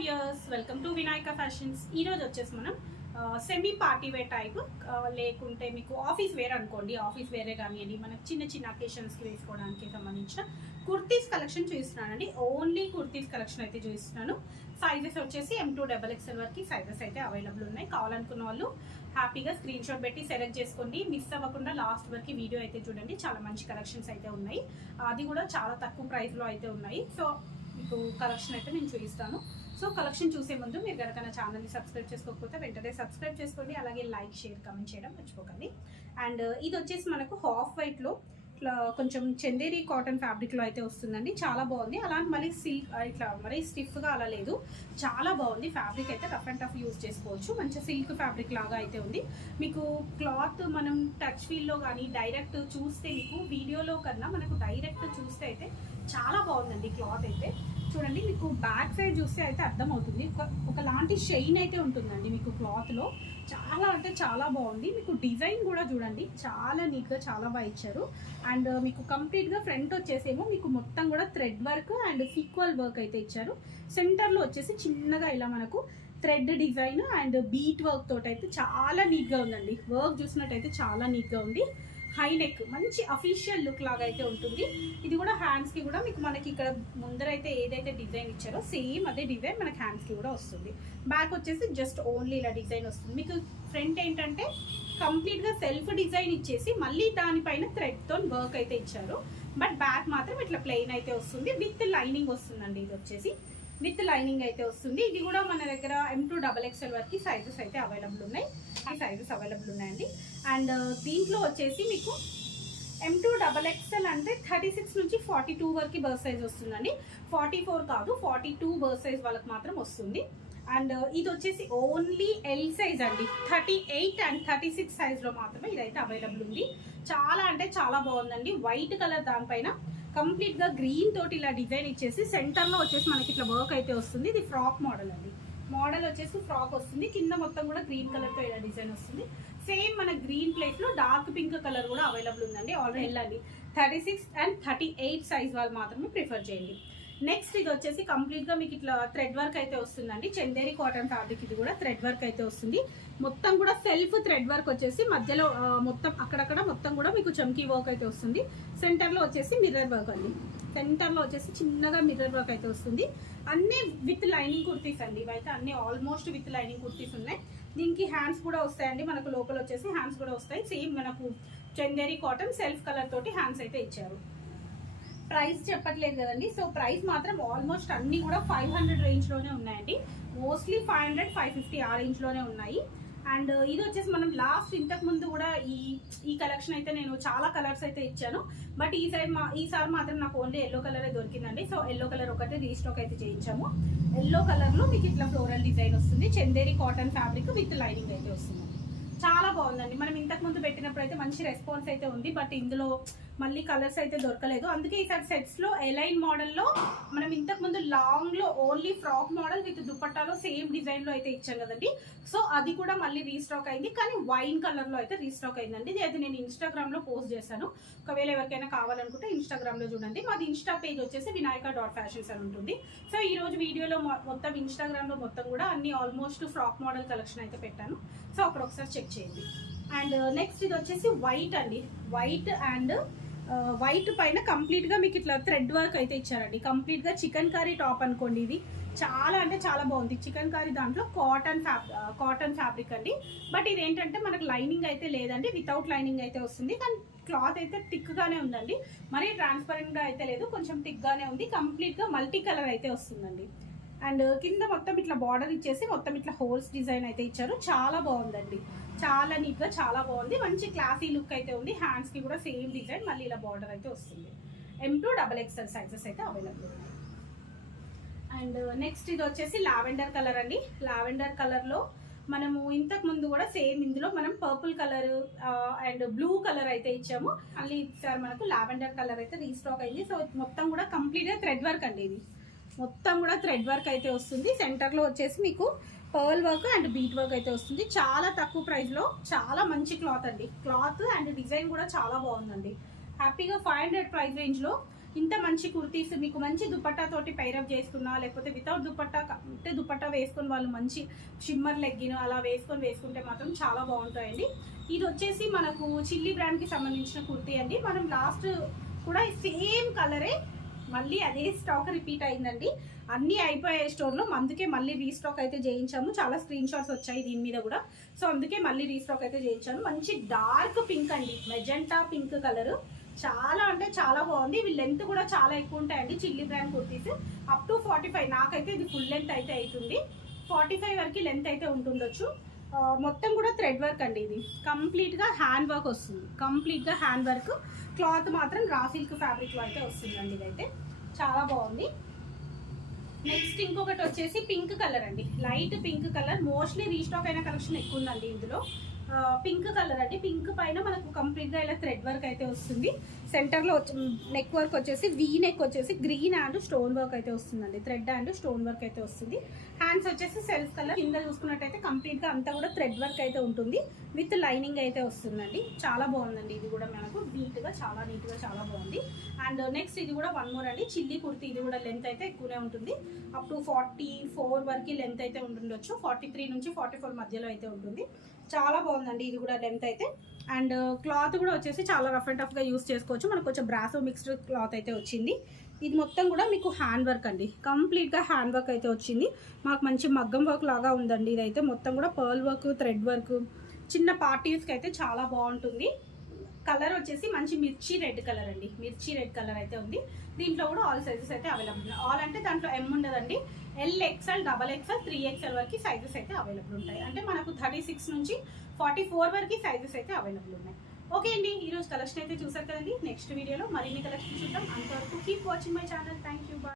Viewers welcome to Vinayaka fashions. ఈరోజు వచ్చేసి మనం సెమీ పార్టీ వేర్ టైప్ లేకుంటే మీకు ఆఫీస్ వేర్ అనుకోండి, ఆఫీస్ వేరే కానివ్వండి, మనకు చిన్న చిన్న అకేషన్స్కి వేసుకోవడానికి సంబంధించిన కుర్తీస్ కలెక్షన్ చూపిస్తున్నానండి. ఓన్లీ కుర్తీస్ కలెక్షన్ అయితే చూపిస్తున్నాను. సైజెస్ వచ్చేసి M2XXL వరకు సైజెస్ అయితే అవైలబుల్ ఉన్నాయి. కావాలనుకున్న వాళ్ళు హ్యాపీగా స్క్రీన్ షాట్ పెట్టి సెలెక్ట్ చేసుకోండి. మిస్ అవ్వకుండా లాస్ట్ వరకు వీడియో అయితే చూడండి. చాలా మంచి కలెక్షన్స్ అయితే ఉన్నాయి, అది కూడా చాలా తక్కువ ప్రైస్లో అయితే ఉన్నాయి. సో మీకు కలెక్షన్ అయితే నేను చూపిస్తాను. సో కలెక్షన్ చూసే ముందు మీరు కనుక నా ఛానల్ని సబ్స్క్రైబ్ చేసుకోకపోతే వెంటనే సబ్స్క్రైబ్ చేసుకోండి. అలాగే లైక్, షేర్, కమెంట్ చేయడం మర్చిపోకండి. అండ్ ఇది వచ్చేసి మనకు హాఫ్ వైట్లో ఇట్లా కొంచెం చందేరి కాటన్ ఫ్యాబ్రిక్లో అయితే వస్తుందండి. చాలా బాగుంది. అలాంటి మళ్ళీ సిల్క్ ఇట్లా మరీ స్టిఫ్గా అలా లేదు, చాలా బాగుంది. ఫ్యాబ్రిక్ అయితే రఫ్ అండ్ టఫ్ యూజ్ చేసుకోవచ్చు. మంచి సిల్క్ ఫ్యాబ్రిక్ లాగా అయితే ఉంది. మీకు క్లాత్ మనం టచ్ ఫీల్లో కానీ డైరెక్ట్ చూస్తే, మీకు వీడియోలో కన్నా మనకు డైరెక్ట్ చూస్తే అయితే చాలా బాగుందండి. క్లాత్ అయితే చూడండి, మీకు బ్యాక్ సైడ్ చూస్తే అయితే అర్థమవుతుంది. ఒకలాంటి షైన్ అయితే ఉంటుందండి మీకు క్లాత్లో. చాలా అంటే చాలా బాగుంది. మీకు డిజైన్ కూడా చూడండి, చాలా నీట్గా చాలా బాగా ఇచ్చారు. అండ్ మీకు కంప్లీట్గా ఫ్రంట్ వచ్చేసేమో మీకు మొత్తం కూడా thread work and sequel work అయితే ఇచ్చారు. సెంటర్లో వచ్చేసి చిన్నగా ఇలా మనకు thread design and bead work తోటి అయితే చాలా నీట్గా ఉందండి. వర్క్ చూసినట్టయితే చాలా నీట్గా ఉంది. హై నెక్ మంచి అఫీషియల్ లుక్ లాగా అయితే ఉంటుంది. ఇది కూడా హ్యాండ్స్కి కూడా మీకు మనకి ఇక్కడ ముందరైతే ఏదైతే డిజైన్ ఇచ్చారో సేమ్ అదే డిజైన్ మనకి హ్యాండ్స్కి కూడా వస్తుంది. బ్యాక్ వచ్చేసి జస్ట్ ఓన్లీ ఇలా డిజైన్ వస్తుంది. మీకు ఫ్రంట్ ఏంటంటే కంప్లీట్గా సెల్ఫ్ డిజైన్ ఇచ్చేసి మళ్ళీ దానిపైన థ్రెడ్తో వర్క్ అయితే ఇచ్చారు. బట్ బ్యాక్ మాత్రం ఇట్లా ప్లెయిన్ అయితే వస్తుంది. విత్ లైనింగ్ వస్తుందండి. ఇది వచ్చేసి విత్ లైనింగ్ అయితే వస్తుంది. ఇది కూడా మన దగ్గర M2XXL వరకు సైజెస్ అయితే అవైలబుల్ ఉన్నాయి. ఈ సైజెస్ అవైలబుల్ ఉన్నాయండి. అండ్ దీంట్లో వచ్చేసి మీకు M2XXL అంటే 36 నుంచి 42 వరకు బర్త్ సైజ్ వస్తుందండి. 44 కాదు, 42 బర్త్ సైజ్ వాళ్ళకి మాత్రం వస్తుంది. అండ్ ఇది వచ్చేసి ఓన్లీ ఎల్ సైజ్ అండి. 38 అండ్ 36 సైజ్లో మాత్రమే ఇదైతే అవైలబుల్ ఉంది. చాలా అంటే చాలా బాగుందండి. వైట్ కలర్ దానిపైన కంప్లీట్గా గ్రీన్ తోటి ఇలా డిజైన్ ఇచ్చేసి సెంటర్లో వచ్చేసి మనకి ఇట్లా వర్క్ అయితే వస్తుంది. ఇది ఫ్రాక్ మోడల్ అండి. మోడల్ వచ్చేసి ఫ్రాక్ వస్తుంది. కింద మొత్తం కూడా గ్రీన్ కలర్తో ఇలా డిజైన్ వస్తుంది. సేమ్ మన గ్రీన్ ప్లేస్లో డార్క్ పింక్ కలర్ కూడా అవైలబుల్ ఉందండి. ఆల్రెడీ వెళ్ళండి. 36 అండ్ 38 సైజ్ వాళ్ళు మాత్రమే ప్రిఫర్ చేయండి. నెక్స్ట్ ఇది వచ్చేసి కంప్లీట్గా మీకు ఇట్లా థ్రెడ్ వర్క్ అయితే వస్తుందండి. Chanderi cotton fabric. ఇది కూడా థ్రెడ్ వర్క్ అయితే వస్తుంది. మొత్తం కూడా సెల్ఫ్ థ్రెడ్ వర్క్ వచ్చేసి మధ్యలో మొత్తం అక్కడక్కడ మొత్తం కూడా మీకు చమ్కీ వర్క్ అయితే వస్తుంది. సెంటర్లో వచ్చేసి మిర్రర్ వర్క్ అండి. సెంటర్లో వచ్చేసి చిన్నగా మిర్రర్ వర్క్ అయితే వస్తుంది. అన్నీ విత్ లైనింగ్ కుర్తీస్ అండి. ఇవైతే అన్ని ఆల్మోస్ట్ విత్ లైనింగ్ కుర్తీస్ ఉన్నాయి. దీనికి హ్యాండ్స్ కూడా వస్తాయండి. మనకు లోపల వచ్చేసి హ్యాండ్స్ కూడా వస్తాయి. సేమ్ మనకు చందేరి కాటన్ సెల్ఫ్ కలర్ తోటి హ్యాండ్స్ అయితే ఇచ్చారు. ప్రైస్ చెప్పట్లేదు కదండి. సో ప్రైస్ మాత్రం ఆల్మోస్ట్ అన్ని కూడా 500 రేంజ్లోనే ఉన్నాయండి. మోస్ట్లీ 500, 550 ఆ రేంజ్లోనే ఉన్నాయి. అండ్ ఇది వచ్చేసి మనం లాస్ట్ ఇంతకు ముందు కూడా ఈ కలెక్షన్ అయితే నేను చాలా కలర్స్ అయితే ఇచ్చాను. బట్ ఈసారి మాత్రం నాకు ఓన్లీ ఎల్లో కలరే దొరికిందండి. సో ఎల్లో కలర్ ఒకటే రీస్టాక్ అయితే చేయించాము. ఎల్లో కలర్లో మీకు ఇట్లా ఫ్లోరల్ డిజైన్ వస్తుంది. Chanderi cotton fabric with lining అయితే వస్తుంది. చాలా బాగుందండి. మనం ఇంతకు ముందు పెట్టినప్పుడు అయితే మంచి రెస్పాన్స్ అయితే ఉంది. బట్ ఇందులో మళ్ళీ కలర్స్ అయితే దొరకలేదు. అందుకే ఈసారి సెట్స్లో ఎలైన్ మోడల్లో మనం ఇంతకు ముందు లాంగ్లో ఓన్లీ ఫ్రాక్ మోడల్ విత్ దుపట్టాలో సేమ్ డిజైన్లో అయితే ఇచ్చాం కదండి. సో అది కూడా మళ్ళీ రీస్టాక్ అయింది. కానీ వైన్ కలర్లో అయితే రీస్టాక్ అయిందండి. ఇది అయితే నేను ఇన్స్టాగ్రామ్లో పోస్ట్ చేశాను. ఒకవేళ ఎవరికైనా కావాలనుకుంటే ఇన్స్టాగ్రామ్లో చూడండి. మాది ఇన్స్టా పేజ్ వచ్చేసి వినాయక.ఫ్యాషన్స్ అని ఉంటుంది. సో ఈ రోజు వీడియోలో మొత్తం ఇన్స్టాగ్రామ్లో మొత్తం కూడా అన్ని ఆల్మోస్ట్ ఫ్రాక్ మోడల్ కలెక్షన్ అయితే పెట్టాను. సో అక్కడ ఒకసారి చెక్ చేయండి. అండ్ నెక్స్ట్ ఇది వచ్చేసి వైట్ అండి. వైట్ అండ్ వైట్ పైన కంప్లీట్గా మీకు ఇట్లా థ్రెడ్ వర్క్ అయితే ఇచ్చారండి. కంప్లీట్గా చికెన్ కర్రీ టాప్ అనుకోండి. ఇది చాలా అంటే చాలా బాగుంది. చికెన్ కర్రీ దాంట్లో కాటన్ ఫ్యాబ్రిక్ అండి. బట్ ఇది ఏంటంటే మనకు లైనింగ్ అయితే లేదండి. వితౌట్ లైనింగ్ అయితే వస్తుంది. కానీ క్లాత్ అయితే థిక్గానే ఉందండి. మరీ ట్రాన్స్పరెంట్గా అయితే లేదు, కొంచెం థిక్గానే ఉంది. కంప్లీట్గా మల్టీ కలర్ అయితే వస్తుందండి. అండ్ కింద మొత్తం ఇట్లా బార్డర్ ఇచ్చేసి మొత్తం ఇట్లా హోల్స్ డిజైన్ అయితే ఇచ్చారు. చాలా బాగుందండి. చాలా నీట్గా చాలా బాగుంది. మంచి క్లాసీ లుక్ అయితే ఉంది. హ్యాండ్స్కి కూడా సేమ్ డిజైన్ మళ్ళీ ఇలా బార్డర్ అయితే వస్తుంది. M2XXL సైజెస్ అయితే అవైలబుల్ ఉన్నాయి. అండ్ నెక్స్ట్ ఇది వచ్చేసి లావెండర్ కలర్ అండి. లావెండర్ కలర్లో మనము ఇంతకు ముందు కూడా సేమ్ ఇందులో మనం purple colour and blue colour అయితే ఇచ్చాము. మళ్ళీ సార్ మనకు లావెండర్ కలర్ అయితే రీస్టాక్ అయింది. సో మొత్తం కూడా కంప్లీట్గా థ్రెడ్ వర్క్ అండి. ఇది మొత్తం కూడా థ్రెడ్ వర్క్ అయితే వస్తుంది. సెంటర్లో వచ్చేసి మీకు pearl work and bead work అయితే వస్తుంది. చాలా తక్కువ ప్రైస్లో చాలా మంచి క్లాత్ అండి. క్లాత్ అండ్ డిజైన్ కూడా చాలా బాగుందండి. హ్యాపీగా 500 ప్రైస్ రేంజ్లో ఇంత మంచి కుర్తీస్ మీకు మంచి దుపట్టా తోటి పైరప్ చేసుకున్నా, లేకపోతే వితౌట్ దుపట్టా అంటే దుపట్టా వేసుకొని వాళ్ళు మంచి షిమ్మర్ లెగ్గిన్ అలా వేసుకుంటే మాత్రం చాలా బాగుంటాయండి. ఇది వచ్చేసి మనకు చిల్లీ బ్రాండ్కి సంబంధించిన కుర్తీ అండి. మనం లాస్ట్ కూడా సేమ్ కలరే మళ్ళీ అదే స్టాక్ రిపీట్ అయిందండి. అన్నీ అయిపోయాయి స్టోర్లో, అందుకే మళ్ళీ రీస్టాక్ అయితే చేయించాము. చాలా స్క్రీన్ షాట్స్ వచ్చాయి దీని మీద కూడా, సో అందుకే మళ్ళీ రీస్టాక్ అయితే చేయించాను. మంచి డార్క్ పింక్ అండి, మెజెంటా పింక్ కలర్, చాలా అంటే చాలా బాగుంది. ఇవి లెంత్ కూడా చాలా ఎక్కువ ఉంటాయండి chilli brand kurtis. Up to 45, నాకైతే ఇది ఫుల్ లెంత్ అయితే అవుతుంది. 45 వరకు లెంత్ అయితే ఉంటుండొచ్చు. మొత్తం కూడా థ్రెడ్ వర్క్ అండి. ఇది కంప్లీట్గా హ్యాండ్ వర్క్ వస్తుంది, కంప్లీట్గా హ్యాండ్ వర్క్. క్లాత్ మాత్రం రా సిల్క్ ఫ్యాబ్రిక్లో అయితే వస్తుందండి. ఇదైతే చాలా బాగుంది. నెక్స్ట్ ఇంకొకటి వచ్చేసి పింక్ కలర్ అండి, light pink colour. Mostly restock అయిన కలెక్షన్ ఎక్కువ ఉందండి ఇందులో. పింక్ కలర్ అండి. పింక్ పైన మనకు కంప్లీట్గా ఇలా థ్రెడ్ వర్క్ అయితే వస్తుంది. సెంటర్లో నెక్ వర్క్ వచ్చేసి వీ నెక్ వచ్చేసి గ్రీన్ అండ్ స్టోన్ వర్క్ అయితే వస్తుందండి. థ్రెడ్ అండ్ స్టోన్ వర్క్ అయితే వస్తుంది. హ్యాండ్స్ వచ్చేసి సెల్ఫ్ కలర్. కింద చూసుకున్నట్టయితే కంప్లీట్గా అంతా కూడా థ్రెడ్ వర్క్ అయితే ఉంటుంది, విత్ లైనింగ్ అయితే వస్తుందండి. చాలా బాగుందండి. ఇది కూడా మనకు నీట్గా చాలా బాగుంది. అండ్ నెక్స్ట్ ఇది కూడా వన్ మోర్ అండి, చిల్లీ కుర్తీ. ఇది కూడా లెంత్ అయితే ఎక్కువనే ఉంటుంది. అప్ టు 44 వరకు లెంత్ అయితే ఉంటుండొచ్చు. 43 నుంచి 44 మధ్యలో అయితే ఉంటుంది. చాలా బాగుందండి ఇది కూడా లెంత్ అయితే. అండ్ క్లాత్ కూడా వచ్చేసి చాలా రఫ్ అండ్ టఫ్గా యూస్ చేసుకోవచ్చు. మనకు కొంచెం బ్రాసో మిక్స్డ్ క్లాత్ అయితే వచ్చింది. ఇది మొత్తం కూడా మీకు హ్యాండ్ వర్క్ అండి, కంప్లీట్గా హ్యాండ్ వర్క్ అయితే వచ్చింది. మాకు మంచి మగ్గం వర్క్ లాగా ఉందండి. ఇదైతే మొత్తం కూడా పర్ల్ వర్క్, థ్రెడ్ వర్క్, చిన్న పార్టీస్కి అయితే చాలా బాగుంటుంది. కలర్ వచ్చేసి మంచి మిర్చి రెడ్ కలర్ అండి, మిర్చి రెడ్ కలర్ అయితే ఉంది. దీంట్లో కూడా ఆల్ సైజెస్ అయితే అవైలబుల్ ఉన్నాయి. ఆల్ అంటే దాంట్లో ఎం ఉండదండి, LXL, XXL, 3XL వరకు సైజెస్ అయితే అవైలబుల్ ఉంటాయి. అంటే మనకు 36 నుంచి 44 వరకు సైజెస్ అయితే అవైలబుల్ ఉన్నాయి. ఓకే అండి, ఈరోజు కలెక్షన్ అయితే చూసారు కదండి. నెక్స్ట్ వీడియోలో మరిన్ని కలెక్షన్ చూద్దాం. అంతవరకు keep watching my channel. Thank you.